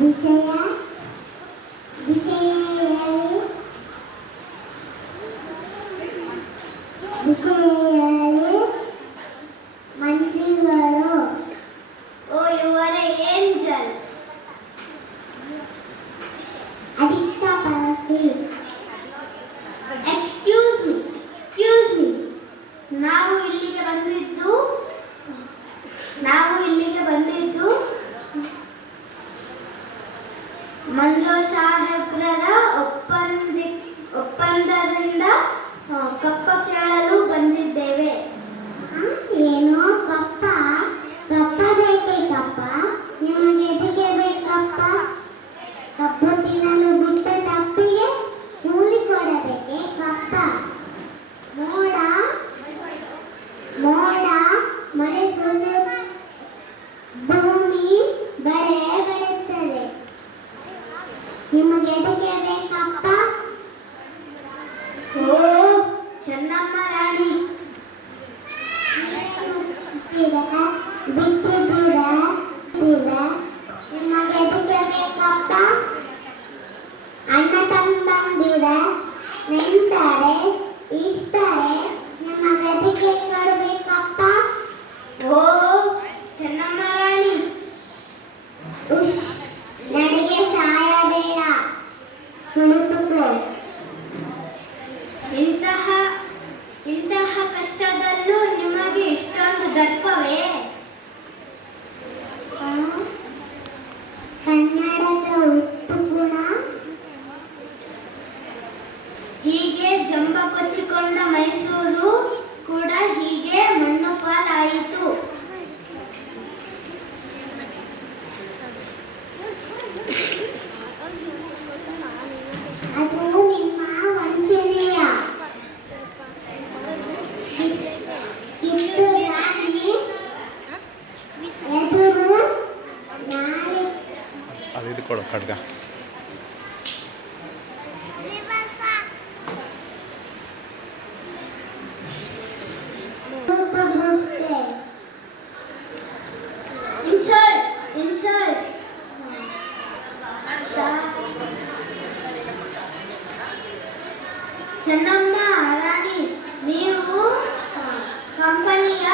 ವಿಷಯ ವಿಷಯ ವಿಷಯಗಳಲ್ಲಿ ಮಂತ್ರಿಗಳು. ಓ ಯುವರ್ ಏಂಜಲ್. ಅಧಿಕಪಡಿಸಿ. ಎಕ್ಸ್ಕ್ಯೂಸ್ ಮೀ ನಾವು ಇಲ್ಲಿಗೆ ಬಂದಿದ್ದು ಮಂಡ್ಯ ಸಾಹೇಬ್ರರ ಒಪ್ಪಂದದಿಂದ ಕಪ್ಪ ಕೇಳಲು ಬಂದಿದ್ದೇವೆ. ಏನೋ ಕಪ್ಪ? ಕಪ್ಪ ಬೇಕೇ? ಕಪ್ಪ ನಿಮಗೆ ಎದಕ್ಕೆ ಬೇಕಪ್ಪ? ಕಪ್ಪು ತಿನ್ನಲು ಬಿಟ್ಟ ತಪ್ಪಿಗೆ ಕೂಲಿ ಕೊಡಬೇಕೆ ಕಪ್ಪ? ಮೋಡ ಮಳೆ ಸುರಿದು ಭೂಮಿ ಬೆಳೆ ಬೆಳೆಯುತ್ತದೆ. ನಿಮಗೆ ಎದಕ್ಕೆ ಬೇಕಪ್ಪ? ಓ ಚೆನ್ನಮ್ಮ ರಾಣಿ. ಬಿಟ್ಟಿದ್ದೀರಾ ನಿಮಗೆ ಎದಕ್ಕೆ ಬೇಕಪ್ಪ? ಅಣ್ಣ ತಮ್ಮಂದಿರ ನೆಂಟರೆ ಇಷ್ಟರೆ ನಿಮಗೆ ಎದಕ್ಕೆ ಕೊಡಬೇಕಪ್ಪ? ಓ ಚೆನ್ನಮ್ಮ ರಾಣಿ. ನನಗೆ ಸಹಾಯ ಬೇಡ, ಕುಳಿತುಕೋ. ಇಂತಹ ಕಷ್ಟದಲ್ಲೂ ನಿಮಗೆ ಇಷ್ಟೊಂದು ದರ್ಪವೇ? ಕನ್ನಡದ ಉತ್ತು ಗುಣ. ಹೀಗೆ ಜಂಬ ಕೊಚ್ಚಿಕೊಂಡ ಮೈಸೂರು ಕೂಡ ಹೀಗೆ ಮಣ್ಣು ಪಾಲಾಯಿತು. ಅದು ನಿಮ್ಮ ವಂಚನೆಯ. ಕಿತ್ತು ರಾಣಿ ಹೆಸರು ನಾಳೆ ಅದು ಇದು ಕೊಡು ಖಡ್ಗ. ಇನ್ಸಲ್ಟ್. ಚೆನ್ನಮ್ಮ ರಾಣಿ, ನೀವು ಕಂಪನಿಯ